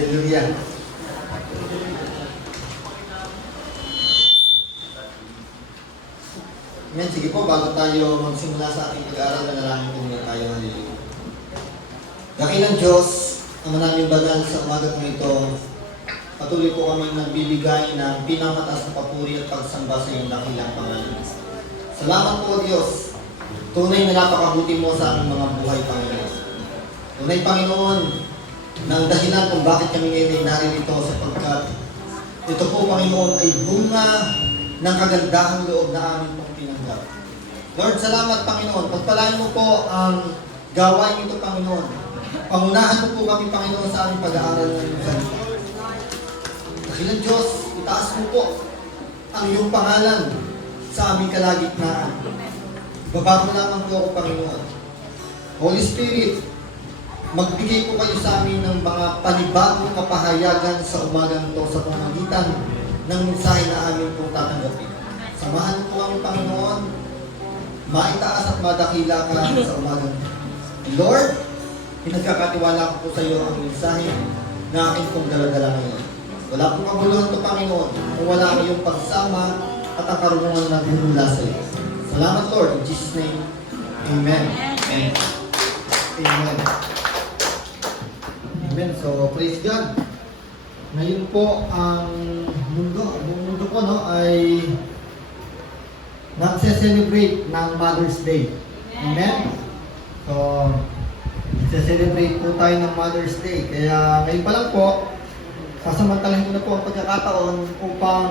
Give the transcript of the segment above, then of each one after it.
Hallelujah. Amen. Sige po, bago tayo magsimula sa ating pag-aaral, nanalangin po muna tayo. Hallelujah. Dakilang Diyos, Ama namin banal sa umaga po ito, patuloy po kami nagbibigay ng pinakataas na papuri at pagsamba sa iyong dakilang pangalan. Salamat po, Diyos. Tunay na napakabuti mo sa aming mga buhay, Panginoon. Tunay, Panginoon, na ang dahilan kung bakit kami ngayon ay naririto sapagkat ito po, Panginoon, ay bunga ng kagandahang loob na amin pong pinanggap. Lord, salamat, Panginoon. Pagpalain mo po ang gawain ito, Panginoon. Pangunahan mo po kami, Panginoon, sa aming pag-aaral ng iyong salita. Dakilang Diyos, itaas mo po ang iyong pangalan sa aming kalagitnaan. Babago lamang po ako, Panginoon. Holy Spirit, magbigay po kayo sa amin ng mga panibagong kapahayagan sa umagang ito sa pamamagitan ng mensahe na amin pong tatanggapin. Samahan po kami, Panginoon, maitaas at madakila ka sa umagang ito. Lord, pinagkakatiwala ko po sa iyo ang mensahe na akin pong daladala ngayon. Wala pong kabuluhan ito, Panginoon, kung wala ang iyong pagsama at ang karunungan na dinula sa iyo. Salamat, Lord. In Jesus' name, Amen. Amen. Amen. Amen. So, praise God. Ngayon po, ang mundo ko, no, ay nagse-celebrate ng Mother's Day. Amen. So, nagse-celebrate po tayo ng Mother's Day. Kaya ngayon pa lang po, sasamantalahin ko na po ang pagkakataon upang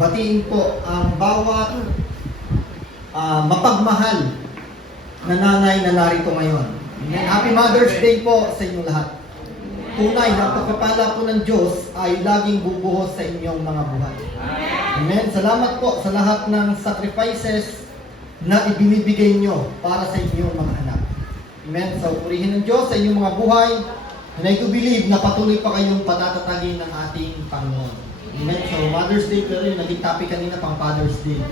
batiin po ang bawat mapagmahal na nanay na narito ngayon. Amen. Happy Mother's Day po sa inyong lahat. Tunay na pagpapala po ng Diyos ay laging bubuhos sa inyong mga buhay. Amen. Salamat po sa lahat ng sacrifices na ibinibigay nyo para sa inyong mga anak. Amen. So, purihin ng Diyos sa inyong mga buhay. And I do believe na patuloy pa kayong patatatagin ng ating Panginoon. Amen. So, Mother's Day, pero yung naging topic kanina pang Father's Day.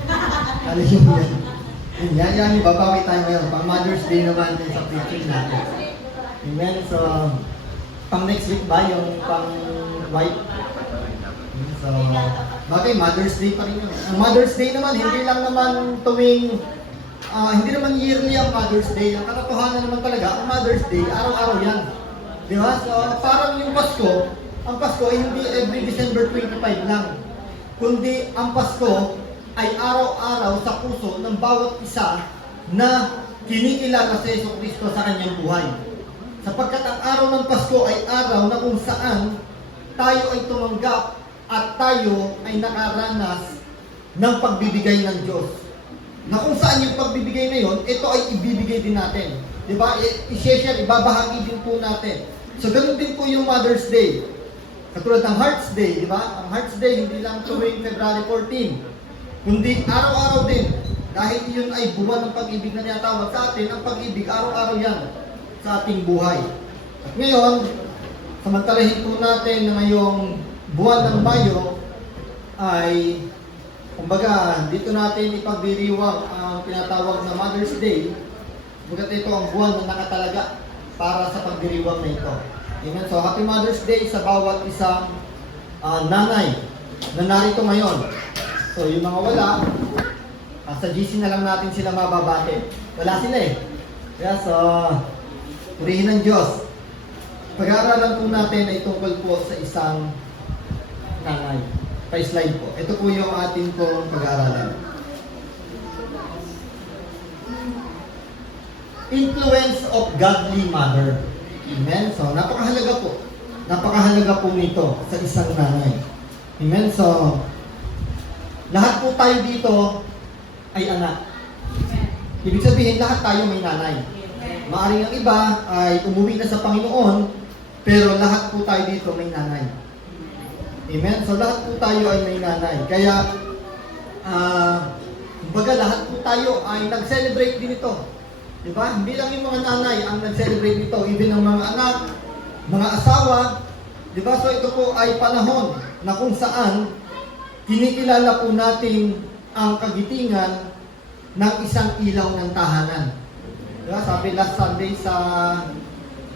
Hallelujah. Yan, babawi tayo ngayon. Pang Mother's Day naman din sa preaching natin. Amen. So, pang next week ba yung pang white? So, bagay, Mother's Day pa rin yun. Ang Mother's Day naman, hindi lang naman tuwing, hindi naman yearly ang Mother's Day. Ang katotohanan naman talaga, ang Mother's Day, araw-araw yan. Di ba? So, parang yung Pasko, ang Pasko ay hindi every December 25 lang. Kundi ang Pasko ay araw-araw sa puso ng bawat isa na kinikilala si Jesucristo sa kanyang buhay. Sapagkat ang araw ng Pasko ay araw na kung saan tayo ay tumanggap at tayo ay nakaranas ng pagbibigay ng Diyos. Na kung saan yung pagbibigay na yun, ito ay ibibigay din natin. Diba? I-share, ibabahagi din po natin. So, ganun din po yung Mother's Day. Katulad ng Heart's Day, di ba? Ang Heart's Day hindi lang tuwing February 14, kundi araw-araw din. Dahil yun ay buwan ng pag-ibig na tinatawag sa atin, ang pag-ibig, araw-araw yan sa ating buhay. At ngayon, samantalahin po natin na ngayong buwan ng Mayo ay, kumbaga, dito natin ipagdiriwang ang tinatawag na Mother's Day. Bagat ito ang buwan na nakatalaga para sa pagdiriwang na ito. Amen. So, Happy Mother's Day sa bawat isang nanay na narito ngayon. So, yung mga wala, sa GC na lang natin sila mababate. Wala sila eh. Kaya so, purihin ng Diyos. Pag-aaralan po natin ay tungkol po sa isang nanay. Pa-slide po. Ito po yung ating pong pag-aaralan. Influence of godly mother. Amen. So, napakahalaga po. Napakahalaga po nito sa isang nanay. Amen. So, lahat po tayo dito ay anak. Ibig sabihin, lahat tayo may nanay. Maaring ang iba ay umuwi na sa Panginoon, pero lahat po tayo dito may nanay. Amen. So, lahat po tayo ay may nanay. Kaya, kumbaga lahat po tayo ay nag-celebrate din ito. Diba? Hindi lang yung mga nanay ang nag-celebrate nito, even ang mga anak, mga asawa. Diba? So ito po ay panahon na kung saan kinikilala po natin ang kagitingan ng isang ilaw ng tahanan. Diba? Sabi last Sunday sa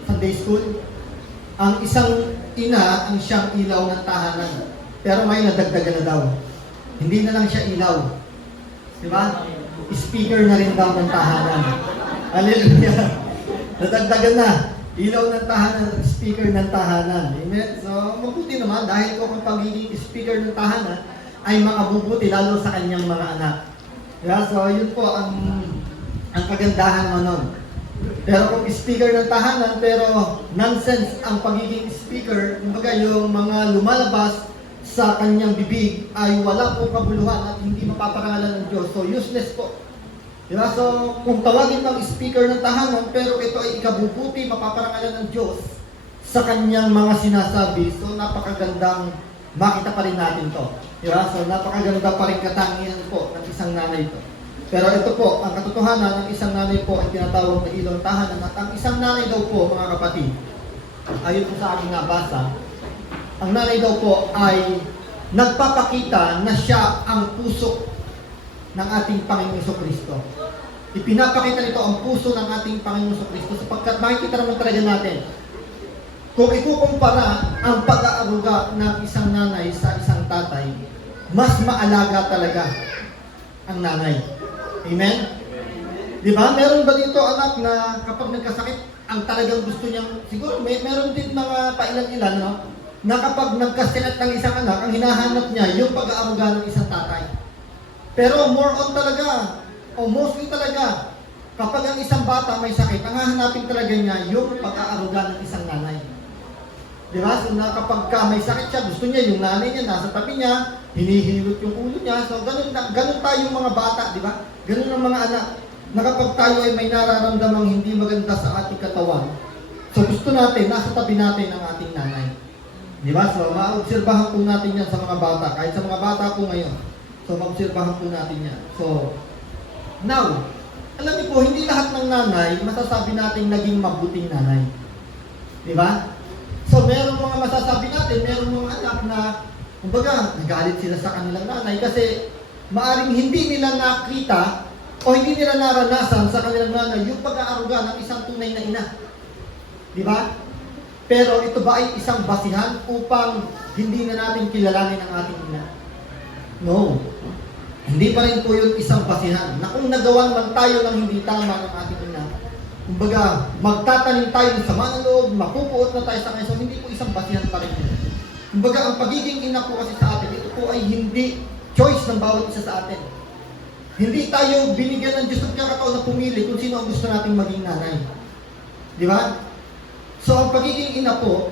Sunday School, ang isang ina ang siyang ilaw ng tahanan. Pero may nadagdagan na daw. Hindi na lang siya ilaw. Di ba? Speaker na rin daw ng tahanan. Hallelujah. Nadagdagan na. Ilaw ng tahanan, speaker ng tahanan. Amen? So, mabuti naman dahil kung ang pagiging speaker ng tahanan ay makabubuti lalo sa kanyang mga anak. Yeah, so, yun po ang kagandahan naman nun. Pero kung speaker ng tahanan, pero nonsense ang pagiging speaker, kumbaga yung mga lumalabas sa kanyang bibig ay wala pong kabuluhan at hindi mapaparangalan ng Diyos. So, useless po. Diba? So, kung tawagin ng speaker ng tahanan, pero ito ay ikabubuti, mapaparangalan ng Diyos sa kanyang mga sinasabi, so napakagandang makita pa rin natin to. Diba? So, napakaganda pa rin katangian po ng isang nanay ito. Pero ito po, ang katotohanan ng isang nanay po ay tinatawag na ilaw ng tahanan. At ang isang nanay daw po, mga kapatid, ayon po sa aking nabasa, ang nanay daw po ay nagpapakita na siya ang puso ng ating Panginoong Jesucristo. Ipinapakita nito ang puso ng ating Panginoong Jesucristo sapagkat makikita naman talaga natin kung ikukumpara ang pag-aaruga ng isang nanay sa isang tatay, mas maalaga talaga ang nanay. Amen? Di ba? Meron ba dito anak na kapag nagkasakit, ang talagang gusto niyang, siguro meron din mga pailan-ilan, no? Na kapag nagkasakit ng isang anak, ang hinahanap niya yung pag-aaruga ng isang tatay. Pero more on talaga, o mostly talaga, kapag ang isang bata may sakit, ang hahanapin talaga niya yung pag-aaruga ng isang nanay. Di ba? So na kapag may sakit siya, gusto niya yung nanay niya nasa tabi niya, hinihilot yung ulo niya. So ganun tayo mga bata, di ba? Ganun ang mga anak. Na kapag tayo ay may nararamdamang hindi maganda sa ating katawan, so gusto natin, nasa tabi natin ang ating nanay. Di ba? So maobserbahan po natin yan sa mga bata, kahit sa mga bata po ngayon. So maobserbahan po natin yan. So, now, alam niyo po, hindi lahat ng nanay masasabi natin naging mabuting nanay. Di ba? So, meron mga masasabi natin, meron mga anak na, kumbaga, nagalit sila sa kanilang nanay kasi maaring hindi nila nakita o hindi nila naranasan sa kanilang nanay yung pag-aaruga ng isang tunay na ina. Di ba? Pero ito ba ay isang basihan upang hindi na natin kilalanin ang ating ina? No. Hindi pa rin po yun isang basihan na kung nagawan man tayo ng hindi tama ng ating ina, kumbaga, magtatanim tayo ng sama ng loob, mapupuot na tayo sa kanya, so hindi po isang basihan pa rin yun. Kumbaga, ang pagiging ina po kasi sa atin, ito po ay hindi choice ng bawat isa sa atin. Hindi tayo binigyan ng Diyos ng kakataon na pumili kung sino ang gusto nating maging nanay. Di ba? So, ang pagiging ina po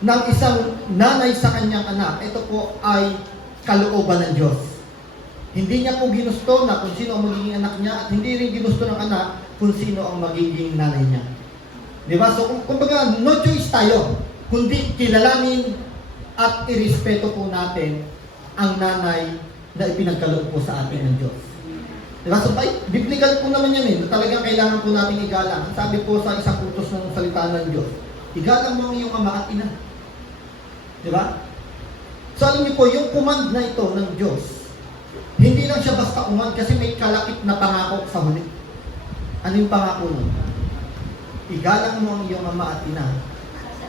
ng isang nanay sa kanyang anak, ito po ay kalooban ng Diyos. Hindi niya po ginusto na kung sino ang magiging anak niya at hindi rin ginusto ng anak kung sino ang magiging nanay niya. Di ba? So, kumbaga, no choice tayo, kundi kilalanin at irespeto po natin ang nanay na ipinagkaloob po sa atin ng Diyos. Di ba? So, biblical po naman yan na talagang kailangan po natin igalang. Sabi po sa isang utos ng salita ng Diyos, igalang mo ang iyong ama at ina. Di ba? So, alam niyo po, yung command na ito ng Diyos, hindi lang siya basta command kasi may kalakip na pangako sa huli. Ano yung pangako nun? Igalang mo ang iyong ama at ina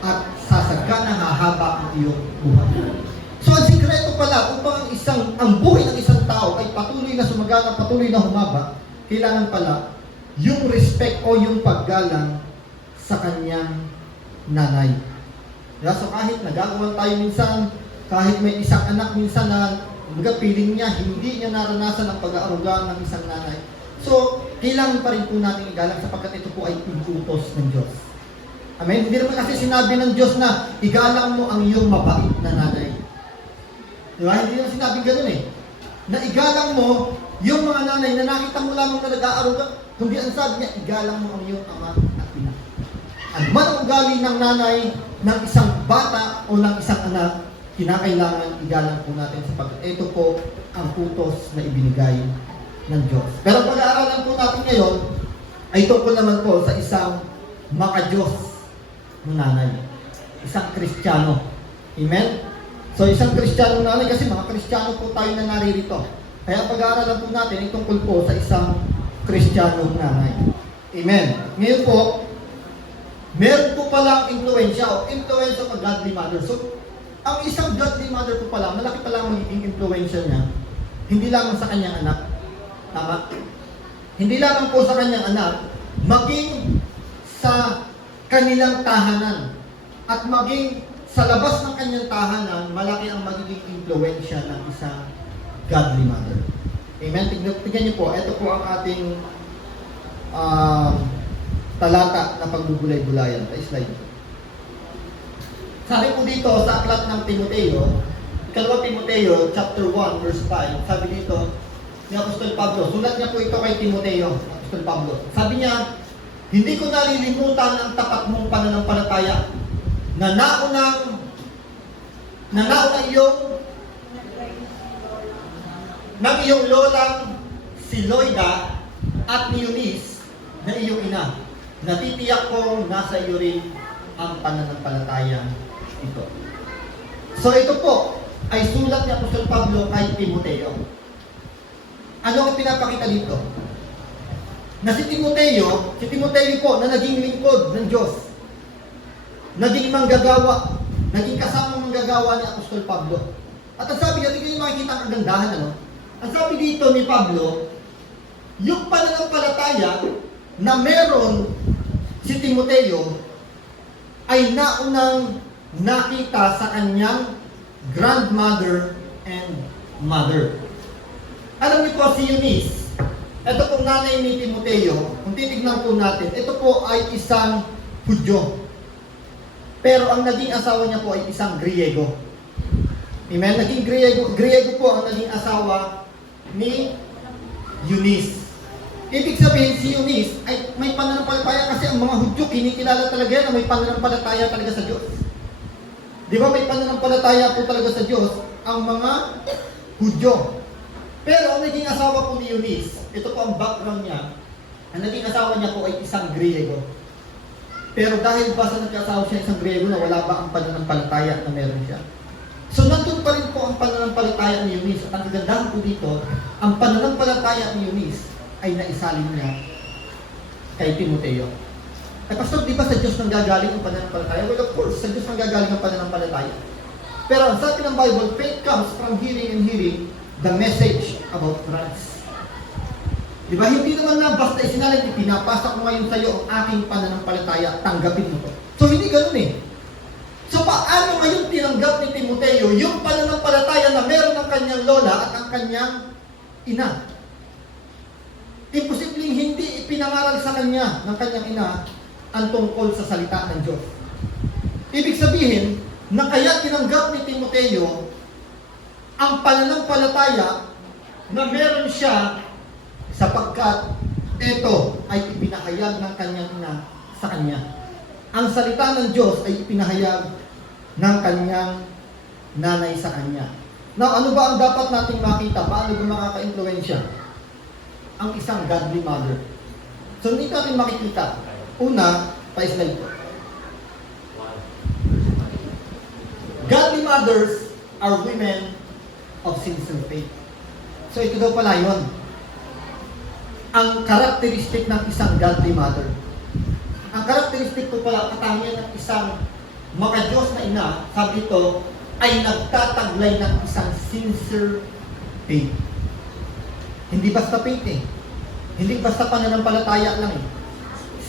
at sasagana hahaba ang iyong buhay. So ang sikreto pala upang ang buhay ng isang tao ay patuloy na sumagana, patuloy na humaba, kailangan pala yung respect o yung paggalang sa kanyang nanay. So kahit nagagawan tayo minsan, kahit may isang anak minsan na piling niya, hindi niya naranasan ang pag-aaruga ng isang nanay. So, kailangan pa rin po natin igalang sapagkat ito po ay inuutos ng Diyos. Amen? Hindi naman kasi sinabi ng Diyos na igalang mo ang iyong mabait na nanay. Di ba? Hindi naman sinabi ganun eh. Na igalang mo yung mga nanay na nakita mo lamang na nag-aaruga, kundi ang sabi niya, igalang mo ang iyong ama at ina. Ang man ang ugali ng nanay ng isang bata o ng isang anak, kinakailangan igalang po natin sapagkat ito po ang utos na ibinigay ng Diyos. Pero pag-aaralan po natin ngayon ay tungkol naman po sa isang maka-Diyos ng nanay. Isang Kristiyano. Amen? So isang Kristiyano nanay kasi mga Kristiyano po tayo na naririto. Kaya pag-aaralan po natin ay tungkol po sa isang Kristiyano nanay. Amen? Ngayon po, meron po palang influensya o influence of a godly mother. So, ang isang godly mother po pala, malaki pala ang magiging influensya niya, hindi lamang sa kanyang anak. Tama? Hindi lamang po sa kanyang anak, maging sa kanilang tahanan. At maging sa labas ng kanyang tahanan, malaki ang magiging influensya ng isang godly mother. Amen? Tignan niyo po, ito po ang ating talata na pagbubulay-bulayan. Pa-slide po. Sabi po dito sa aklat ng Timoteo, ikalawang Timoteo, chapter 1, verse 5, sabi dito ni Apostol Pablo, sulat niya po ito kay Timoteo, Apostol Pablo. Sabi niya, hindi ko nalilimutan ang tapat mong pananampalataya na nauna ng iyong lolang si Loida at ni Eunice na iyong ina. Natitiyak kong nasa iyo rin ang pananampalataya ito. So ito po ay sulat ni Apostol Pablo kay Timoteo. Ano ang pinapakita dito? Na si Timoteo po na naging lingkod ng Diyos. Naging manggagawa, naging kasamang manggagawa ni Apostol Pablo. At ang sabi niya, tingnan niyo makikita ang kagandahan, ano? Ang sabi dito ni Pablo, yung pananampalataya na meron si Timoteo ay naunang nakita sa kanyang grandmother and mother. Alam niyo po si Eunice, ito pong nanay ni Timoteo, kung titignan po natin, ito po ay isang Hudyo. Pero ang naging asawa niya po ay isang Griego. Amen? Naging Griego po ang naging asawa ni Eunice. Ibig sabihin, si Eunice ay may pananampalataya kasi ang mga Hudyo, kinikilala talaga yan na may pananampalataya talaga sa Diyos. Di ba may pananampalataya po talaga sa Diyos ang mga Hudyo. Pero ang naging asawa po ni Eunice, ito po ang background niya, ang naging asawa niya po ay isang Griego. Pero dahil ba sa nagkasawa siya isang Griego na wala ba ang pananampalataya na meron siya? So nandun pa rin po ang pananampalataya ni Eunice. At ang kagandahan po dito, ang pananampalataya ni Eunice ay naisalin niya kay Timoteo. Ay pastor, di ba sa Diyos nang gagaling ang pananampalataya? Well, of course, sa Diyos nang gagaling ang pananampalataya. Pero ang sabi ng Bible, faith comes from hearing and hearing the message about Christ. Di ba? Hindi naman na basta isinalin, ipinapasa ko ngayon sa iyo ang aking pananampalataya, tanggapin mo to. So hindi ganun eh. So paano ngayon tinanggap ni Timoteo yung pananampalataya na meron ng kanyang lola at ang kanyang ina? Imposibleng hindi ipinangaral sa kanya ng kanyang ina ang tungkol sa salita ng Diyos. Ibig sabihin, na kaya tinanggap ni Timoteo ang pananampalataya na meron siya sapagkat ito ay ipinahayag ng kanyang ina sa kanya. Ang salita ng Diyos ay ipinahayag ng kanyang nanay sa kanya. Now, ano ba ang dapat nating makita? Paano ba makaka-influensya ang isang godly mother? So, hindi natin makikita. Una, pa-slide po. Godly mothers are women of sincere faith. So, ito daw pala yun. Ang karakteristik ng isang godly mother. Ang karakteristik ko pala, katangian ng isang makadiyos na ina, sabi ito, ay nagtataglay ng isang sincere faith. Hindi basta faith eh. Hindi basta pananampalataya lang eh.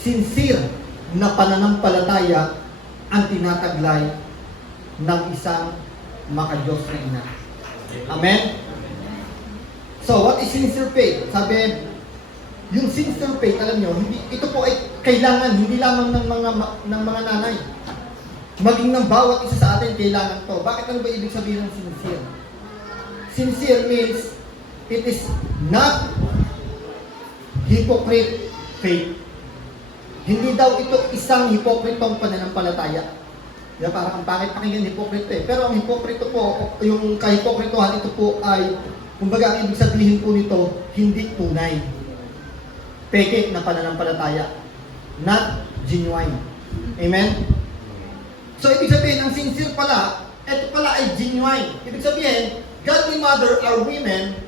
Sincere na pananampalataya ang tinataglay ng isang makadiyos na ina. Amen? So, what is sincere faith? Sabi, yung sincere faith, alam nyo, ito po ay kailangan, hindi lamang ng mga nanay. Maging ng bawat isa sa atin, kailangan to. Bakit ano ba ibig sabihin ng sincere? Sincere means, it is not hypocrite faith. Hindi daw ito isang hipokritong pananampalataya. Diba, parang ang pangit pakinggan hipokrito eh. Pero ang hipokrito po, yung kahipokritohan, ito po ay, kumbaga ang ibig sabihin po nito, hindi tunay. Peke na pananampalataya. Not genuine. Amen? So, ibig sabihin, ang sincere pala, ito pala ay genuine. Ibig sabihin, godly mother are women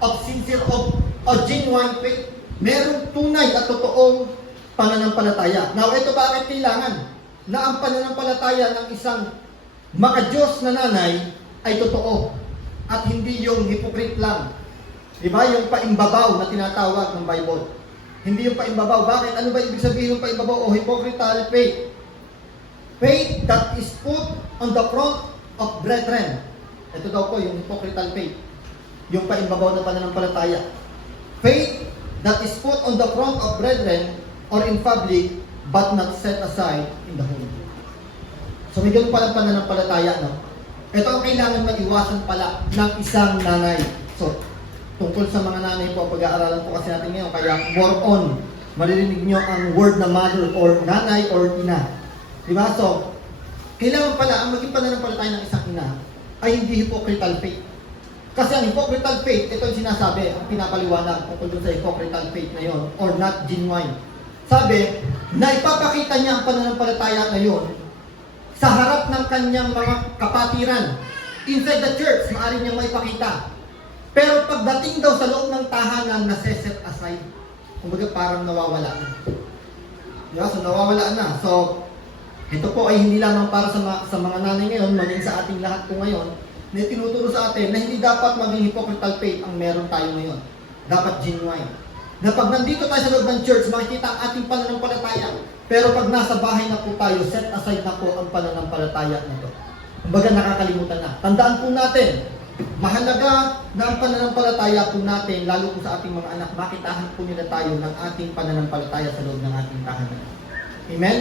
of sincere, of genuine faith. Merong tunay at totoong pananampalataya. Now, ito bakit kailangan na ang pananampalataya ng isang maka-Diyos na nanay ay totoo at hindi yung hypocrite lang. Diba? Yung paimbabaw na tinatawag ng Bible. Hindi yung paimbabaw. Bakit? Ano ba ibig sabihin yung paimbabaw o hypocritical faith? Faith that is put on the front of brethren. Ito daw po yung hypocritical faith. Yung paimbabaw na pananampalataya. Faith that is put on the front of brethren or in public but not set aside in the home. So may ganun palang pananampalataya, no? Ito ang kailangan maiwasan pala ng isang nanay. So, tungkol sa mga nanay po, pag-aaralan po kasi natin ngayon, kaya more on, maririnig nyo ang word na mother or nanay or ina. Diba? So, kailangan pala, ang maging pananampalataya ng isang ina ay hindi hypocritical faith. Kasi ang hypocritical faith, ito yung sinasabi, ang pinapaliwanag tungkol dun sa hypocritical faith na yon or not genuine. Sabi, na ipapakita niya ang pananampalataya na yon sa harap ng kanyang mga kapatiran. Inside the church, maaari niyang maipakita. Pero pagdating daw sa loob ng tahanan, nase-set aside. Kumbaga parang nawawala na. Diba? So nawawala na. So, ito po ay hindi lamang para sa mga nanay ngayon, maging sa ating lahat po ngayon, na tinuturo sa atin na hindi dapat maging hypocritical faith ang meron tayo ngayon. Dapat genuine. Na pag nandito tayo sa loob ng church, makikita ang ating pananampalataya. Pero pag nasa bahay na po tayo, set aside na po ang pananampalataya na ito. Kumbaga nakakalimutan na. Tandaan po natin, mahalaga na ang pananampalataya po natin, lalo po sa ating mga anak, makitahan po nila tayo ng ating pananampalataya sa loob ng ating tahanan. Amen?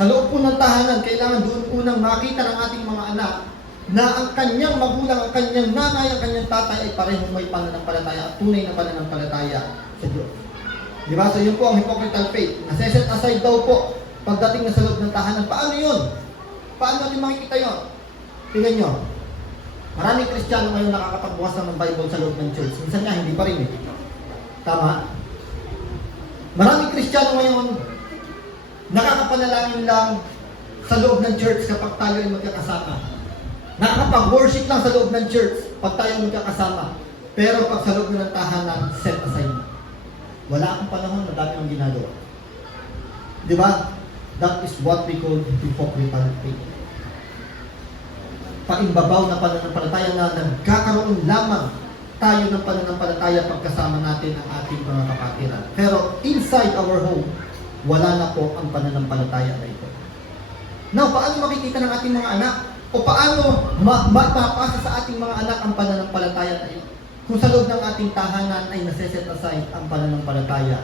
Sa loob po ng tahanan, kailangan doon unang makita ng ating mga anak na ang kanyang magulang, ang kanyang nanay, ang kanyang tatay ay parehong may pananampalataya at tunay na pananampalataya sa Diyos. Diba? So yun po ang hypocritical faith. Nase-set aside daw po pagdating na sa loob ng tahanan. Paano yun? Paano natin makikita yun? Tingnan nyo. Maraming Kristiyano ngayon nakakapagbukas ng Bible sa loob ng church. Minsan nga, hindi pa rin eh. Tama? Maraming Kristiyano ngayon nakakapanalangin lang sa loob ng church kapag tayo ay magkakasama. Nakakapag-worship lang sa loob ng church pag tayo ay magkakasama. Pero pag sa loob ng tahanan, set aside. Wala akong panahon, madami ang ginagawa. Di ba? That is what we call hypocritical faith. Paimbabaw na pananampalataya na nagkakaroon lamang tayo ng pananampalataya pagkasama natin ang ating mga kapatiran. Pero inside our home, wala na po ang pananampalataya na ito. Now, paano makikita ng ating mga anak? O paano mapapasa sa ating mga anak ang pananampalataya na ito? Kung sa loob ng ating tahanan ay nase-set aside ang pananampalataya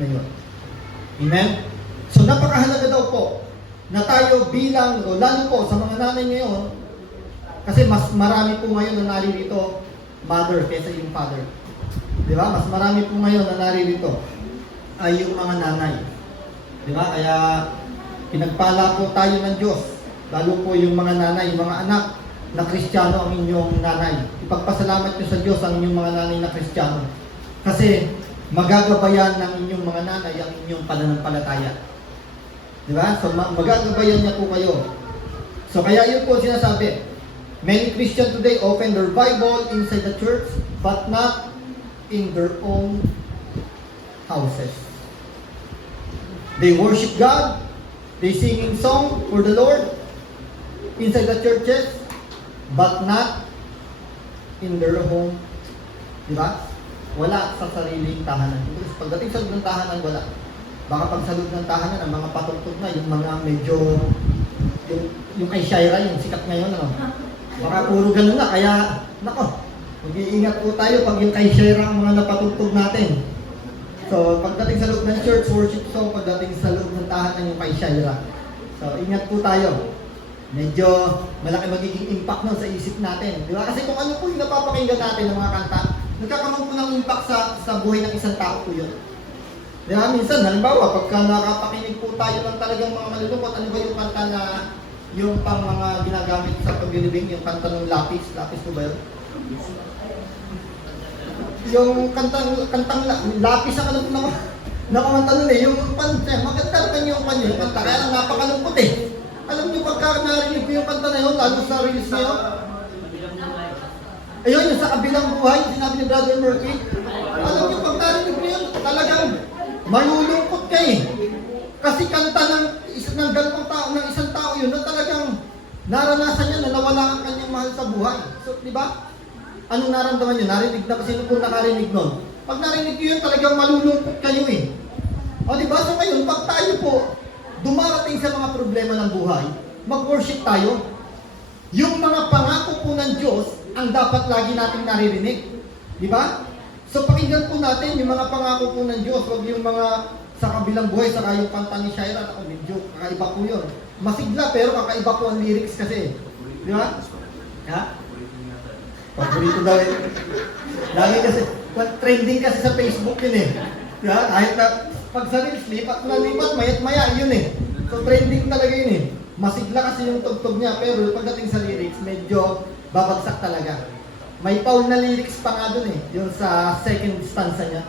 na yun. Amen? So napakahalaga daw po na tayo bilang, o lalo po sa mga nanay ngayon, kasi mas marami po ngayon na naririto mother kaysa yung father. Di ba? Mas marami po ngayon na naririto ay yung mga nanay. Di ba? Kaya pinagpala po tayo ng Diyos. Lalo po yung mga nanay, yung mga anak na Kristiyano ang inyong nanay. Ipagpasalamat nyo sa Diyos ang inyong mga nanay na Kristiyano. Kasi magagabayan ng inyong mga nanay ang inyong pananampalataya. Di ba? So magagabayan niya po kayo. So kaya yun po sinasabi. Many Christians today open their Bible inside the church but not in their own houses. They worship God. They sing song for the Lord inside the churches but not in their home. Diba? Wala sa sariling tahanan. Pagdating sa loob ng tahanan, wala. Baka pag sa loob ng tahanan, ang mga patugtog na, yung mga medyo, yung kay Shaira, yung sikat ngayon, ano? Baka puro ganun na, kaya, nako, mag-iingat po tayo pag yung kay Shaira ang mga napatugtog natin. So, pagdating sa loob ng church worship song, pagdating sa loob ng tahanan yung kay Shaira. So, ingat po tayo. Medyo malaki magiging impact nun sa isip natin. Di ba? Kasi kung ano po yung napapakinggan natin ng mga kanta, nagkakaroon po ng impact sa buhay ng isang tao po yun. Di ba? Minsan, halimbawa, pagka nakapakinig po tayo ng talagang mga malulungkot, ano ba yung kanta na yung pang mga ginagamit sa paglilibing, yung kanta ng lapis po ba yun? Yung kantang lapis ang alam ko naman, nakamanta nun eh, yung maganda naman yung kanta, kaya lang napakalungkot eh. Alam niyo, pagka narinig ko yung kanta na yun, lalo sa release na yun, ayun, yung sa kabilang buhay, sinabi ni Brother Murphy, alam niyo, pag narinig ko yun, talagang malulungkot ka eh. Kasi kanta ng dalawang tao, ng isang tao yun na talagang naranasan niya na nawala ang kanyang mahal sa buhay. So, di ba? Anong naramdaman niyo? Narinig na, sino po nakarinig nun? Pag narinig niyo yun, talagang malulungkot kayo eh. O di ba? So ngayon, pag tayo po dumarating sa mga problema ng buhay, mag-worship tayo. Yung mga pangako po ng Diyos ang dapat lagi nating naririnig. Di ba? So pakinggan po natin yung mga pangako po ng Diyos, wag yung mga sa kabilang buhay, saka yung kanta ni Shaira, ako medyo kakaiba po yun. Masigla pero kakaiba po ang lyrics kasi. Di ba? Ha? Paborito daw eh. Lagi kasi, trending kasi sa Facebook yun eh. Di ba? Kahit na pag sa reels, lipat na lipat, mayat maya, yun eh. So trending talaga yun eh. Masigla kasi yung tugtog niya, pero pagdating sa lyrics, medyo babagsak talaga. May Paul na lyrics pa nga dun eh, yung sa second stanza niya.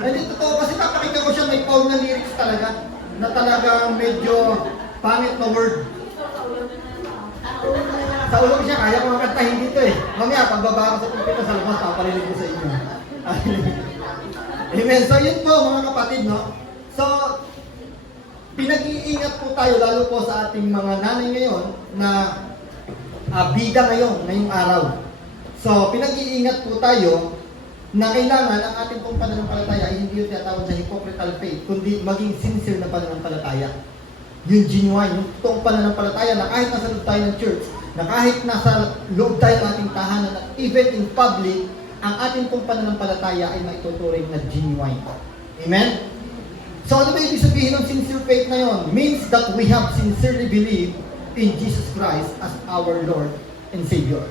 Hindi totoo kasi papakita ko siya, may Paul na lyrics talaga, na talagang medyo pangit na word. Sa ulo ko siya, kaya ko makantahin dito eh. Mamaya, pagbaba ko sa pulpito sa labas, paparinig ko sa inyo. Amen. So yun po mga kapatid, no? So, pinag-iingat po tayo, lalo po sa ating mga nanay ngayon, na bida ngayong araw. So, pinag-iingat po tayo na kailangan ang ating pong pananampalataya ay hindi yung tinatawag sa hypocritical faith, kundi maging sincere na pananampalataya. Yung genuine, yung totoong pananampalataya na kahit nasa loob tayo ng church, na kahit nasa loob tayo ng ating tahanan, at even in public, ang ating pong pananampalataya ay maituturing na genuine. Amen? So ano ba ibig sabihin ng sincere faith na yon? Means that we have sincerely believed in Jesus Christ as our Lord and Savior.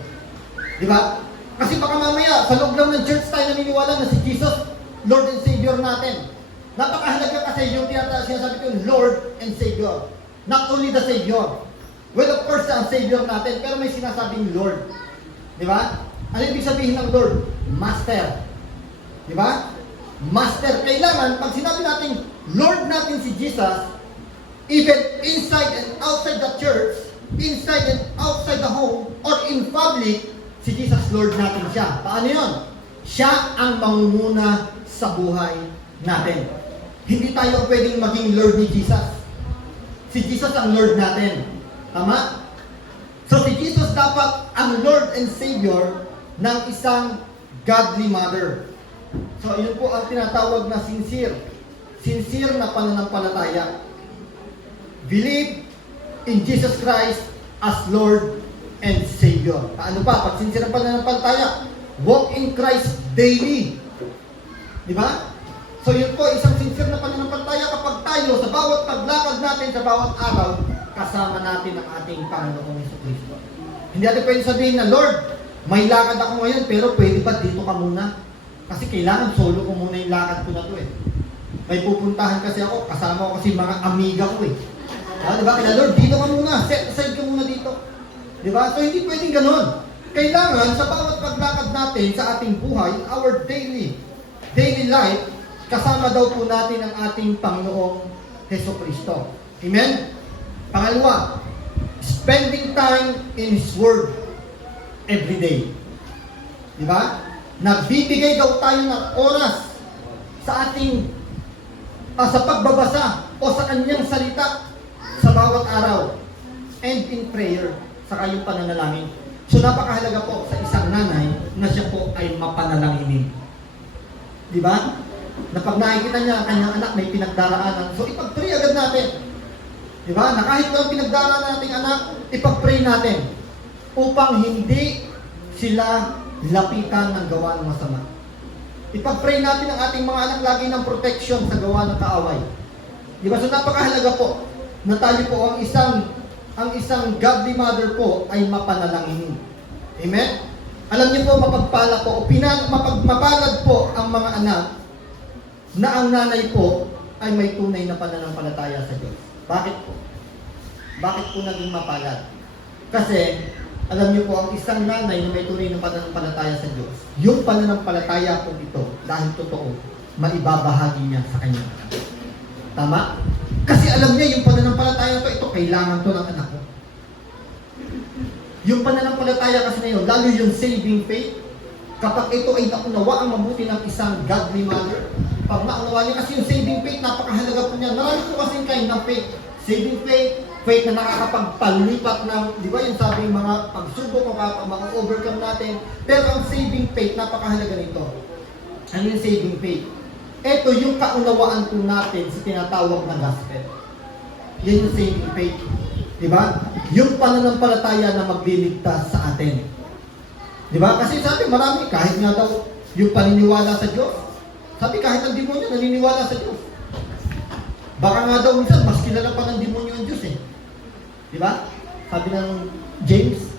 Di ba? Kasi baka mamaya, sa loob lang ng church tayo naniniwala na si Jesus, Lord and Savior natin. Napakahalaga kasi yung sinasabi ko, Lord and Savior. Not only the Savior. Well, of course, ang Savior natin, pero may sinasabing Lord. Di ba? Ano ibig sabihin ng Lord? Master. Di ba? Master. Kailangan, pag sinabi natin, Lord natin si Jesus, even inside and outside the church, inside and outside the home, or in public, si Jesus Lord natin siya. Paano yun? Siya ang mangunguna sa buhay natin. Hindi tayo pwedeng maging Lord ni Jesus. Si Jesus ang Lord natin. Tama? So si Jesus dapat ang Lord and Savior ng isang godly mother. So yun po ang tinatawag na sincere. Sincere na pananampalataya. Believe in Jesus Christ as Lord and Savior. Paano pa? Pag sincere ang pananampalataya, walk in Christ daily. Di ba? So yun po, isang sincere na pananampalataya kapag tayo sa bawat paglakad natin sa bawat araw, kasama natin ang ating Panginoong Jesucristo. Hindi natin pwede sabihin na, Lord, may lakad ako ngayon, pero pwede ba dito ka muna? Kasi kailangan solo ko muna yung lakad ko na to eh. May pupuntahan kasi ako, kasama ko kasi mga amiga ko eh. Diba? Kaya Lord, dito ka muna, set aside ka muna dito. Diba? So hindi pwedeng ganun. Kailangan sa bawat paglakad natin sa ating buhay, our daily life, kasama daw po natin ang ating Panginoong Jesucristo. Amen? Pangalawa, spending time in His Word every day. Diba? Nagbibigay daw tayo ng oras sa ating sa pagbabasa o sa kanyang salita sa bawat araw. And in prayer, sa kayong pananalangin. So napakahalaga po sa isang nanay na siya po ay mapanalanginin. Diba? Na pag nakikita niya ang kanyang anak may pinagdaraanan, so ipag-pray agad natin. Diba? Na kahit walang pinagdaraanan nating anak, ipag-pray natin upang hindi sila lapitan ng gawa ng masama. Ipag-pray natin ang ating mga anak lagi ng protection sa gawa ng kaaway. Diba? So napakahalaga po na tayo po ang isang godly mother po ay mapanalanginin. Amen? Alam niyo po, mapagpala po, mapalad po ang mga anak na ang nanay po ay may tunay na pananampalataya sa Diyos. Bakit po? Bakit po naging mapalad? Kasi, alam niyo po, ang isang nanay na may tunay na pananampalataya sa Diyos, yung pananampalataya po ito, dahil totoo, maibabahagi niya sa kanyang anak. Tama? Kasi alam niya, yung pananampalataya ito kailangan to ng anak ko. Yung pananampalataya kasi na yun, lalo yung saving faith, kapag ito ay naunawa ang mabuti ng isang godly mother, pag naunawa niya kasi yung saving faith, napakahalaga yan. Marami po kasing kind ng faith. Saving faith, faith na nakakapagpalipat ng, di ba yung sabing mga pagsubok o mga-overcome natin. Pero ang saving faith, napakahalaga nito. Ano yung saving faith? Ito yung kaunawaan po natin sa tinatawag na gospel. Yan yung saving faith. Di ba? Yung pananampalataya na magliligtas sa atin. Di ba? Kasi sabi, marami, kahit nga daw yung paniniwala sa Diyos. Sabi, kahit ang demonyo naniniwala sa Diyos. Baka nga daw minsan, mas kilala pa ng demonyo ang Diyos eh. Di ba? Sabi ng James,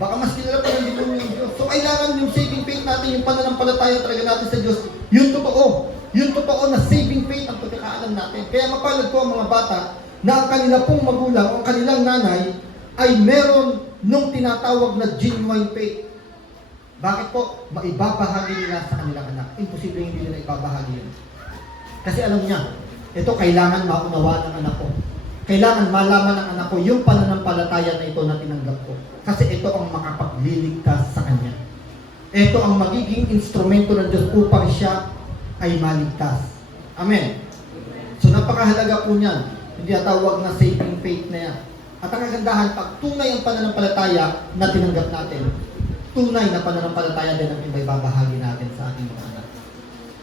baka mas kilala pa ng demonyo ang Diyos. So, kailangan yung saving faith natin, yung pananampalataya talaga natin sa Diyos, yung totoo. Yung totoo na saving faith ang pagkakaalam natin. Kaya mapalad ko ang mga bata na ang kanila pong magulang o ang kanilang nanay ay meron nung tinatawag na genuine faith. Bakit po? Maibabahagi nila sa kanilang anak. Imposible hindi nila ibabahagi yun. Kasi alam niya, ito kailangan maunawa ng anak ko. Kailangan malaman ng anak ko yung pananampalataya na ito na tinanggap ko. Kasi ito ang makapagliligtas sa kanya. Ito ang magiging instrumento ng Diyos upang siya ay maligtas. Amen. So napakahalaga po niyan. Hindi tawag na saving faith na yan. At ang kagandahan, pag tunay ang pananampalataya na tinanggap natin, tunay na pananampalataya din ang ibabahagi natin sa ating mga anak.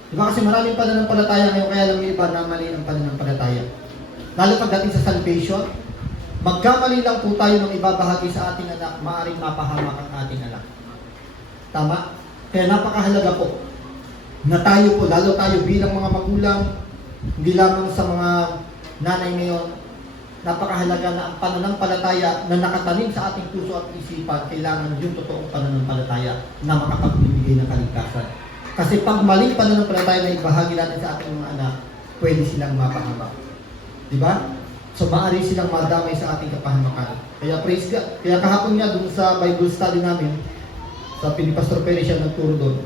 Diba kasi maraming pananampalataya ngayon, kaya lang yung iba na mali ang pananampalataya. Lalo pagdating sa salvation, magkamali lang po tayo ng ibabahagi sa ating anak, maaaring mapahamak ang ating anak. Tama? Kaya napakahalaga po na tayo po, lalo tayo bilang mga magulang, hindi lamang sa mga nanay ngayon, napakahalaga na ang pananampalataya na nakatanim sa ating puso at isipan, kailangan yung totoong pananampalataya na makapagbibigay ng kaligtasan. Kasi pag maling pananampalataya na ibahagi natin sa ating mga anak, pwede silang mapahamak. Diba? So maaari silang madamay sa ating kapahamakan. Kaya praise God. Kaya kahapon nga dun sa Bible study namin, sa Pastor Perry siya nagturo doon.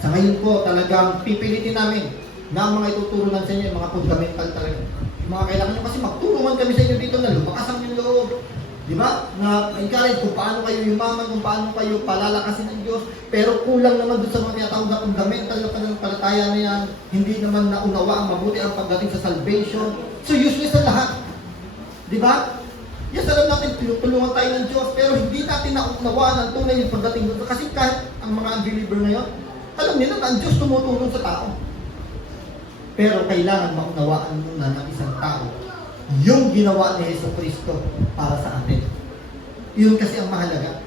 Sa ngayon po, talagang pipilitin namin na ang mga ituturo lang sa inyo, yung mga fundamental talaga. Yung mga kailangan nyo kasi magturo man kami sa inyo dito na lumakas ang yung loob. Di ba? Na encourage kung paano kayo yumaman, kung paano kayo palalakasin ng Diyos. Pero kulang naman doon sa mga tinatawag na fundamental na pananampalataya na yan. Hindi naman naunawa ang mabuti ang pagdating sa salvation. So useless na lahat. Di ba? Yes, alam natin, tinutulungan tayo ng Diyos, pero hindi natin naunawaan ang tunay yung pagdating doon. Kasi kahit ang mga unbeliever ngayon, alam nila na ang Diyos tumutulong sa tao. Pero kailangan maunawaan muna ng isang tao yung ginawa ni Jesucristo para sa atin. Yun kasi ang mahalaga.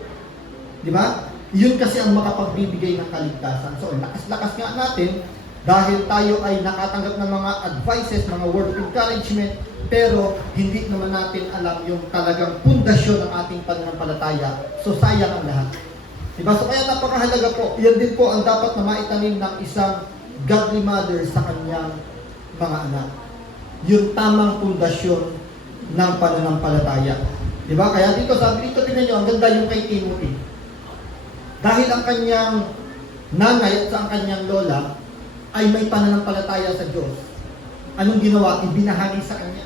Di ba? Yun kasi ang makapagbibigay ng kaligtasan. So, lakas-lakas nga natin dahil tayo ay nakatanggap ng mga advices, mga word of encouragement, pero hindi naman natin alam yung talagang pundasyon ng ating pananampalataya. So, sayang ang lahat. Diba? So, kaya napakahalaga po. Yan din po ang dapat na maitanim ng isang godly mother sa kanyang mga anak. Yung tamang pundasyon ng pananampalataya. Diba? Kaya dito, sabi dito, tingnan nyo, ang ganda yung kay Timothy. Dahil ang kanyang nanay at ang kanyang lola ay may pananampalataya sa Diyos. Anong ginawa? Ibinahagi sa kanya.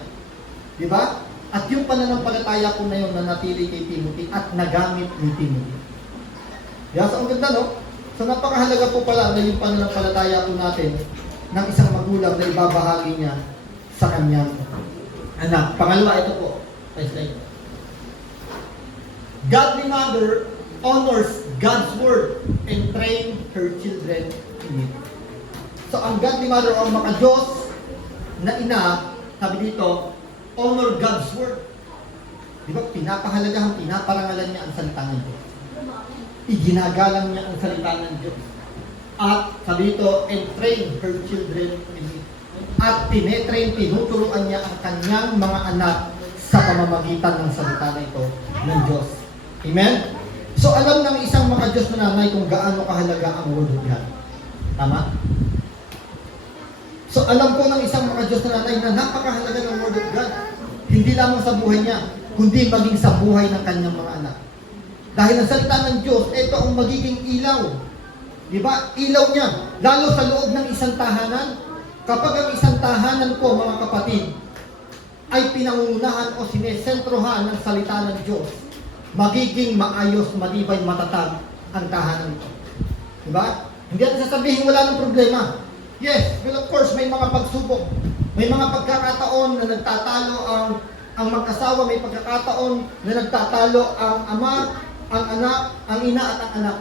Diba? At yung pananampalataya po na yun na natili kay Timothy at nagamit ni Timothy. Yes, ang ganda, no? So napakahalaga po pala na yung pananampalataya po natin ng isang magulang na ibabahagi niya sa kanyang anak. Pangalawa, ito po. Godly mother honors God's word and train her children in it. So ang godly mother o maka-Diyos na ina, sabi dito, honor God's word. Di ba? Pinapahalagahan, pinaparangalan niya ang salita ng Diyos. Iginagalang niya ang salita ng Diyos. At sabi dito, and train her children in it. At tinetrain, tinuturuan niya ang kanyang mga anak sa pamamagitan ng salita na ito ng Diyos. Amen? So alam ng isang mga Diyos na nanay kung gaano kahalaga ang Word of God. Tama? So alam po ng isang mga Diyos na nanay na napakahalaga ng Word of God. Hindi lamang sa buhay niya, kundi maging sa buhay ng kanyang mga anak. Dahil ang salita ng Diyos, ito ang magiging ilaw. Diba? Ilaw niya. Lalo sa loob ng isang tahanan. Kapag ang isang tahanan po, mga kapatid, ay pinangungunahan o sinesentrohan ng salita ng Diyos, magiging maayos, matibay, matatag ang tahanan ito. Diba? Hindi natin sasabihin wala ng problema. Yes, well of course, may mga pagsubok. May mga pagkakataon na nagtatalo ang mag-asawa, may pagkakataon na nagtatalo ang ama, ang anak, ang ina at ang anak.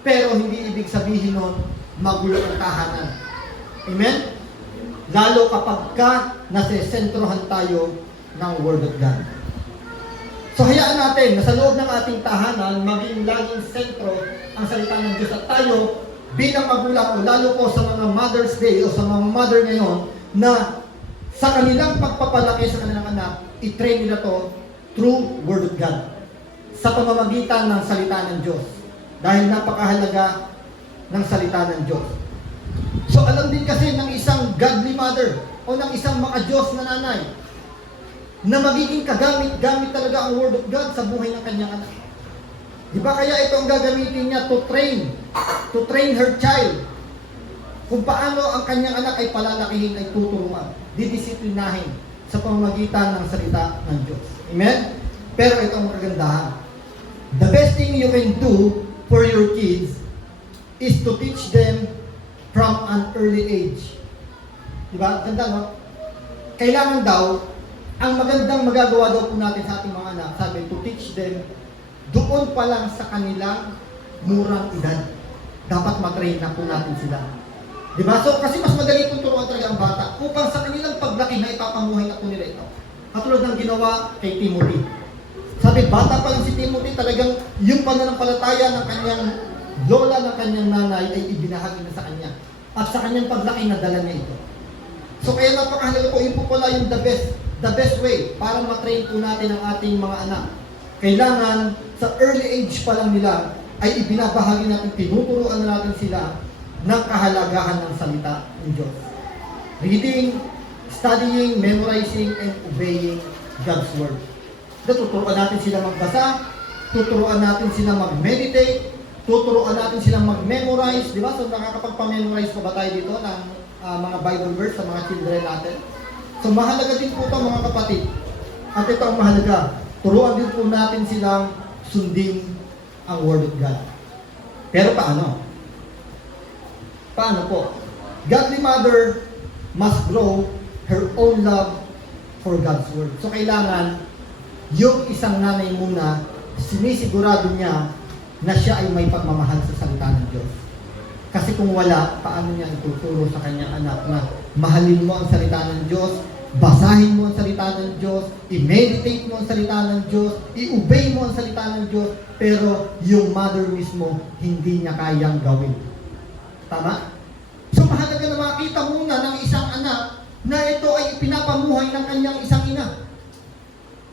Pero hindi ibig sabihin nun, magulo ang tahanan. Amen? Lalo kapag nasesentrohan tayo ng Word of God. So hayaan natin na sa loob ng ating tahanan, maging laging sentro ang salita ng Diyos. At tayo, bilang magulang, o lalo po sa mga Mother's Day o sa mga mother ngayon, na sa kanilang pagpapalaki sa kanilang anak, i-train nila to through Word of God. Sa pamamagitan ng salita ng Diyos. Dahil napakahalaga ng salita ng Diyos. So alam din kasi ng isang godly mother o ng isang maka-Diyos na nanay na magiging kagamit-gamit talaga ang Word of God sa buhay ng kanyang anak. Di ba kaya ito ang gagamitin niya to train her child. Kung paano ang kanyang anak ay palalakihin, ay tuturuan, didisiplinahin sa pamamagitan ng salita ng Diyos. Amen? Pero ito ang kagandahan. The best thing you can do for your kids is to teach them from an early age. Di ba? Ganda, no? Kailangan daw, ang magandang magagawa daw po natin sa ating mga anak, sabi, to teach them doon pa lang sa kanilang murang edad. Dapat matrain na po natin sila. Diba? So, kasi mas madali pong turuan talaga ang bata upang sa kanilang paglaki na ipapamuhay na po nila ito. Katulad ng ginawa kay Timothy. Sabi, bata pa lang si Timothy, talagang yung pananampalataya ng kanyang lola, ng kanyang nanay ay ibinahagi na sa kanya. At sa kanyang paglaki, nadala niya ito. So, kaya napakahalaga po, yun po pala yung the best way para matrain po natin ang ating mga anak. Kailangan sa early age pa lang nila ay ibinabahagi natin, tinuturuan na natin sila ng kahalagahan ng salita ng Diyos. Reading, studying, memorizing, and obeying God's Word. Tuturuan natin sila magbasa, tuturuan natin sila mag-meditate, tuturuan natin sila mag-memorize, di ba? So nakakapagpa-memorize pa ba tayo dito ng mga Bible verse sa mga children natin? So mahalaga din po ito mga kapatid. At ito ang mahalaga. Turuan din po natin silang sundin ang Word of God. Pero paano? Paano po? Godly mother must grow her own love for God's Word. So kailangan yung isang nanay muna, sinisigurado niya na siya ay may pagmamahal sa salita ng Diyos. Kasi kung wala, paano niya ituturo sa kanyang anak na mahalin mo ang salita ng Diyos, basahin mo ang salita ng Diyos, i-meditate mo ang salita ng Diyos, i-obey mo ang salita ng Diyos, pero yung mother mismo, hindi niya kayang gawin. Tama? So mahalaga na makita muna ng isang anak na ito ay ipinapamuhay ng kanyang isang ina.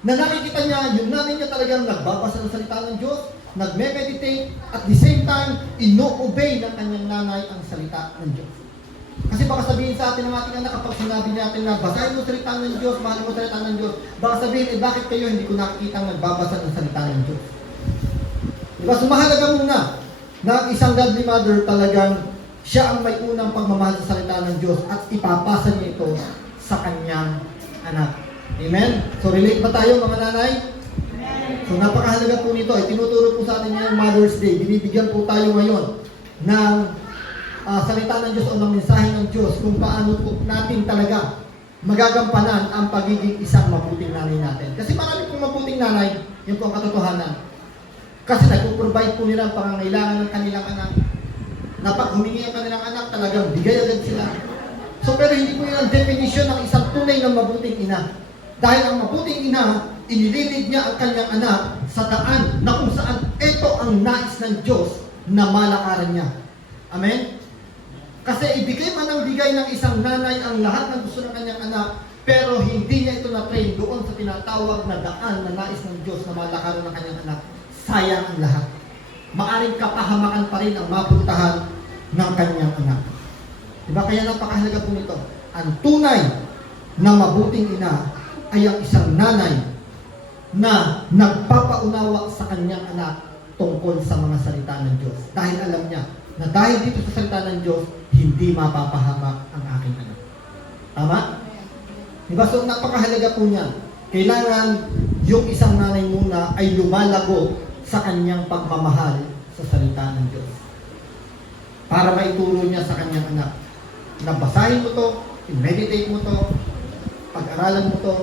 Na nakikita niya, yung nanay niya talagang nagbabasa ng salita ng Diyos, nagme-meditate, at the same time, ino-obey ng kanyang nanay ang salita ng Diyos. Kasi baka sabihin sa atin ng ating anak, kapag sinabi natin na basahin mo salita ng Diyos, mahal mo salita ng Diyos, baka sabihin, bakit kayo hindi ko nakikita nagbabasa ng salita ng Diyos? Diba? So mahalaga muna na ang isang godly mother talagang siya ang may unang pagmamahal sa salita ng Diyos at ipapasa niya ito sa kanyang anak. Amen? So relate ba tayo mga nanay? So napakahalaga po nito. Tinuturo po sa atin ngayong Mother's Day. Binibigyan po tayo ngayon ng salita ng Diyos o ng mensahe ng Diyos kung paano po natin talaga magagampanan ang pagiging isang mabuting nanay natin. Kasi marami pong mabuting nanay, yun po ang katotohanan. Kasi nagpo-provide po nila ang pangangailangan ng kanilang anak. Na pag humingi ang kanilang anak, talagang bigay agad sila. So pero hindi po yun ang definition ng isang tunay na mabuting ina. Dahil ang mabuting ina, inililid niya ang kanyang anak sa daan na kung saan ito ang nais ng Diyos na malakaran niya. Amen? Kasi ibigay man ang bigay ng isang nanay ang lahat ng gusto ng kanyang anak, pero hindi niya ito na-train doon sa tinatawag na daan na nais ng Diyos na malakaran ng kanyang anak. Sayang ang lahat. Maaring kapahamakan pa rin ang mapuntahan ng kanyang anak. Diba? Kaya napakahalaga po nito. Ang tunay na mabuting ina ay ang isang nanay na nagpapaunawa sa kanyang anak tungkol sa mga salita ng Diyos. Dahil alam niya na dahil dito sa salita ng Diyos, hindi mapapahamak ang aking anak. Tama? Diba? So napakahalaga po niyan. Kailangan yung isang nanay muna ay lumalago sa kanyang pagmamahal sa salita ng Diyos. Para maituro niya sa kanyang anak na basahin mo to, i-meditate mo to, pag-aralan mo to,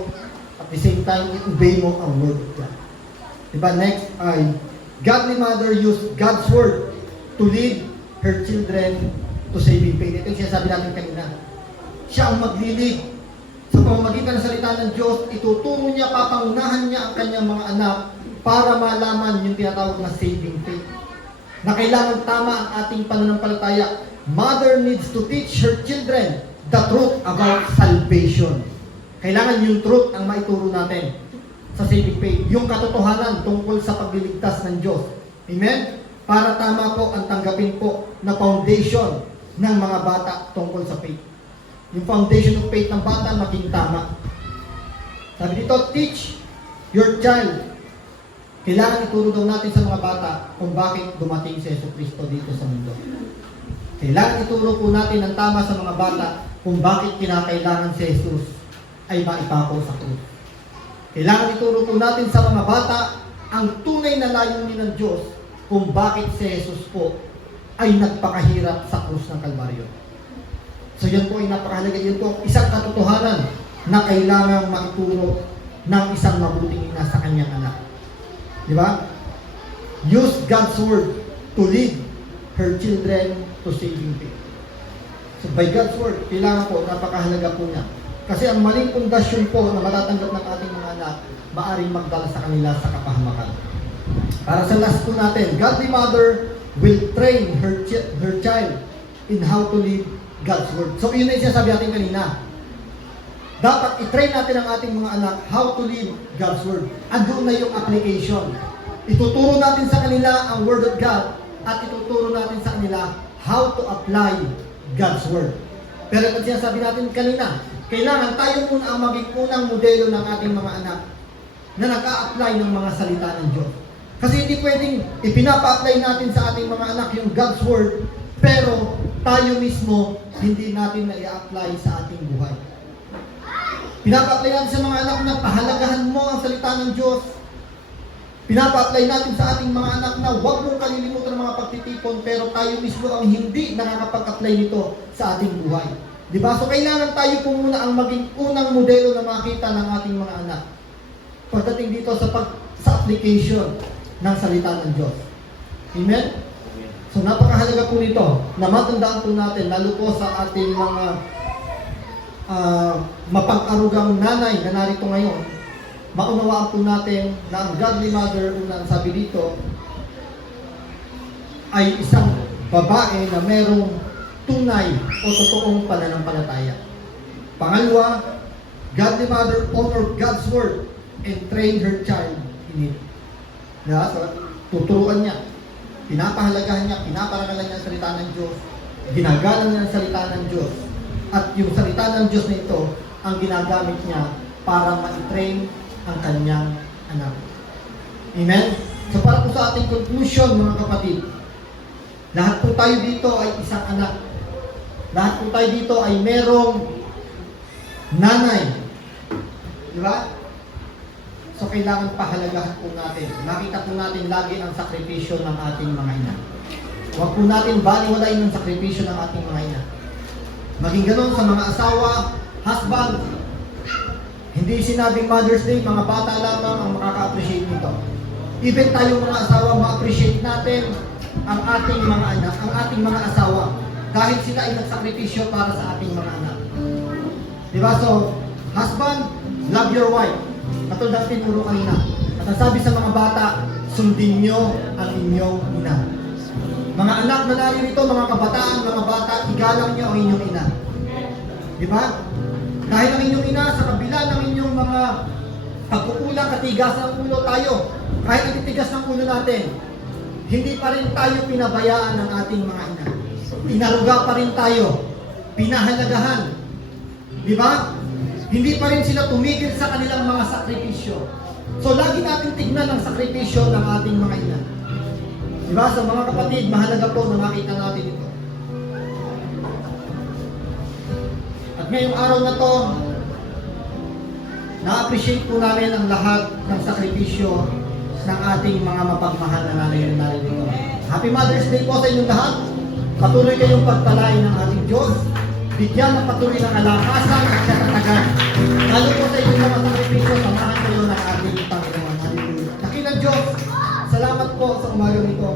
at the same time, i-obey mo ang word of God. Diba? Next ay, godly mother used God's word to lead her children to saving faith. Ito yung sinasabi natin kanina. Siya ang maglilid sa pamamagitan ng salita ng Diyos, ituturo niya, papangunahan niya ang kanyang mga anak para malaman yung tinatawag na saving faith. Na kailangan tama ang ating pananampalataya. Mother needs to teach her children the truth about salvation. Kailangan yung truth ang maituro natin sa saving faith. Yung katotohanan tungkol sa pagliligtas ng Diyos. Amen? Para tama po ang tanggapin po na foundation ng mga bata tungkol sa faith. Yung foundation of faith ng bata maging tama. Sabi dito, teach your child. Kailangan ituro daw natin sa mga bata kung bakit dumating si Jesucristo dito sa mundo. Kailangan ituro po natin ng tama sa mga bata kung bakit kinakailangan si Jesus ay maipako sa krus. Kailangan ituro po natin sa mga bata ang tunay na layunin ng Diyos kung bakit si Jesus po ay nagpakahirap sa krus ng Kalbaryo. So yan po ay napakahalaga. Yan po isang katotohanan na kailangan maituro ng isang mabuting ina sa kanyang anak. Di ba? Use God's word to lead her children to saving faith. So by God's word, kailangan po, napakahalaga po niya. Kasi ang maling pundasyon po na matatanggap ng ating mga anak, maaaring magdala sa kanila sa kapahamakan. Para sa last po natin, godly mother will train her child in how to live God's word. So yun na yung sinasabi natin kanina. Dapat i-train natin ang ating mga anak how to live God's word. Andun na yung application. Ituturo natin sa kanila ang word of God at ituturo natin sa kanila how to apply God's word. Pero kung sinasabi natin kanina, kailangan tayo muna ang maging unang modelo ng ating mga anak na nag-a-apply ng mga salita ng Diyos. Kasi hindi pwedeng ipinapa-apply natin sa ating mga anak yung God's word, pero tayo mismo hindi natin na i-apply sa ating buhay. Pinapa-apply natin sa mga anak na pahalagahan mo ang salita ng Diyos. Pinapa-apply natin sa ating mga anak na huwag mong kalilimutan ang mga pagtitipon, pero tayo mismo ang hindi nakakapag-apply nito sa ating buhay. Diba? So kailangan tayo po muna ang maging unang modelo na makita ng ating mga anak pagdating dito sa application ng salita ng Diyos. Amen? So napakahalaga po nito na matandaan po natin, lalo po sa ating mga mapag-arugang nanay na narito ngayon, maunawaan po natin na ang godly mother, unang sabi dito, ay isang babae na merong tunay o totoong pananampalataya. Pangalawa, godly mother honor God's word and train her child in it. So, tuturuan niya, pinapahalagahan niya, pinaparangalan niya ang salita ng Diyos, ginagalang niya ang salita ng Diyos, at yung salita ng Diyos na ito ang ginagamit niya para ma-train ang kanyang anak. Amen? So para po sa ating conclusion, mga kapatid, lahat po tayo dito ay isang anak. Lahat po tayo dito ay merong nanay. Di ba? So kailangan pahalagahan po natin. Nakita po natin lagi ang sakripisyo ng ating mga ina. Huwag po natin baliwalain ang sakripisyo ng ating mga ina. Maging ganon sa mga asawa, husband. Hindi sinabing Mother's Day, mga bata lamang ang makaka-appreciate nito. Even tayo mga asawa, ma-appreciate natin ang ating mga anak, ang ating mga asawa. Dahil sila ay nagsakripisyo para sa ating mga anak. Diba? So, husband, love your wife. Katulad ng tinuro kanina. At ang sabi sa mga bata, sundin nyo ang inyong ina. Mga anak na naririto, mga kabataan, mga bata, igalang nyo ang inyong ina. Diba? Dahil ang inyong ina, sa kabila ng inyong mga pagkukulang, katigasan ng ulo tayo. Kahit ang titigas ng ulo natin, hindi pa rin tayo pinabayaan ng ating mga ina. Inaruga pa rin tayo. Pinahalagahan. Diba? Hindi pa rin sila tumigil sa kanilang mga sakripisyo. So, lagi natin tignan ang sakripisyo ng ating mga ina. Diba? So, mga kapatid, mahalaga po na makita natin ito. At ngayong araw na to, na-appreciate po namin ang lahat ng sakripisyo ng ating mga mapagmahal na nanay na narito. Happy Mother's Day po sa inyong lahat. Patuloy kayong pagpalain ng ating Diyos. bigyan ng patuloy ng kalakasan at katatagan. Lalo po sa inyong mga sakripisyo, samahan kayo ng ating Panginoon. Hallelujah. Dakilang Diyos, salamat po sa umagang ito.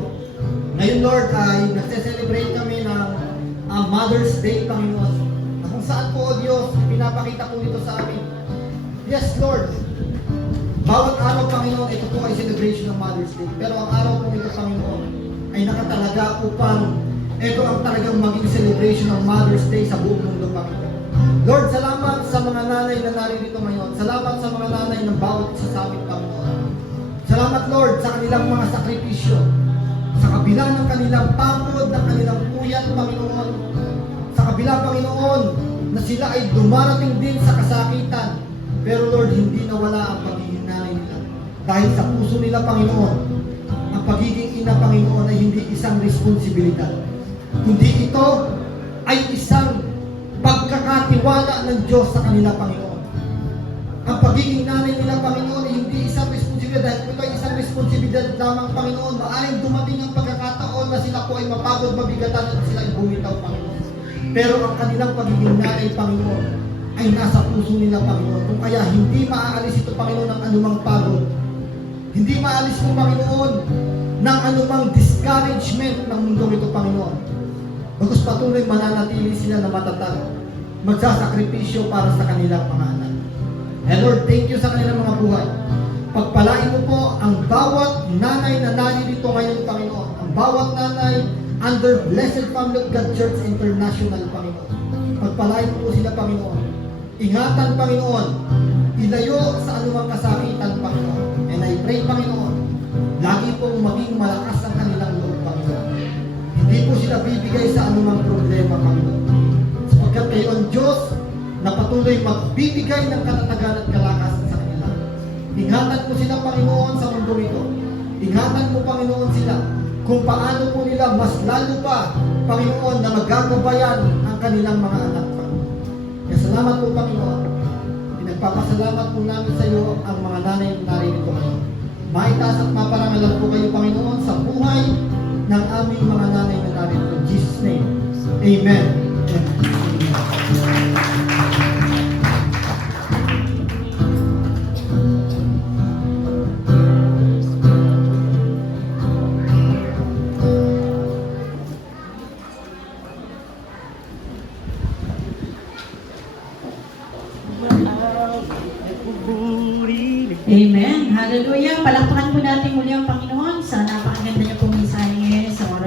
Ngayon, Lord, ay nagse-celebrate kami ng Mother's Day, Panginoon. Na kung saan po, O Diyos, pinapakita po dito sa amin. Yes, Lord. Bawat araw, Panginoon, ito po ay celebration ng Mother's Day. Pero ang araw po ito, Panginoon, ay nakatalaga upang ito ang talagang maging celebration ng Mother's Day sa buong mundo, Panginoon. Lord, salamat sa mga nanay na naririto ngayon. Salamat sa mga nanay ng bawat isa sa amin, Panginoon. Salamat, Lord, sa kanilang mga sakripisyo. Sa kabila ng kanilang pagod, ng kanilang puyat, Panginoon. Sa kabila, Panginoon, na sila ay dumarating din sa kasakitan. Pero, Lord, hindi nawala ang pagiging nanay nila. Dahil sa puso nila, Panginoon, ang pagiging ina, Panginoon, ay hindi isang responsibilidad. Kundi ito ay isang pagkakatiwala ng Diyos sa kanila, Panginoon. Ang pagiging nanay nila, Panginoon, ay hindi isang responsibilidad. Dahil ito ay isang responsibilidad lamang, Panginoon. Maaaring dumating ang pagkakataon na sila po ay mapagod, mabigatan at sila ay bumitaw, Panginoon. Pero ang kanilang pagiging nanay, Panginoon, ay nasa puso nila, Panginoon. Kung kaya hindi maaalis ito, Panginoon, ng anumang pagod. Hindi maalis mo, Panginoon, ng anumang discouragement ng mundo ito, Panginoon. Bagkus patuloy mananatili sila na matatag, magsasakripisyo para sa kanilang mga anak. And Lord, thank you sa kanilang mga buhay. Pagpalain mo po ang bawat nanay na naririto ngayon, Panginoon. Ang bawat nanay under Blessed Family of God Church International, Panginoon. Pagpalain mo po sila, Panginoon. Ingatan, Panginoon. Ilayo sa anumang kasakitan, Panginoon. And I pray, Panginoon, lagi pong maging malakas ang kanilang loob, Panginoon. Hindi po sila bibigay sa anumang problema, Panginoon. Sapagkat kayo ang Diyos na patuloy magbibigay ng katatagan at kalakasan sa kanila. Ingatan mo sila, Panginoon, sa mundo ito. Ingatan mo, Panginoon, sila kung paano po nila mas lalo pa, Panginoon, na magagabayan ang kanilang mga anak, Panginoon. Kaya salamat po, Panginoon. Pinagpapasalamat po namin sa iyo ang mga nanay na naririto ngayon. Maitaas at maparangalan po kayo, Panginoon, sa buhay ng aming mga nanay na narito. In Jesus' name, Amen. Amen. Hallelujah. Palakpakan po natin muli ang Panginoon sa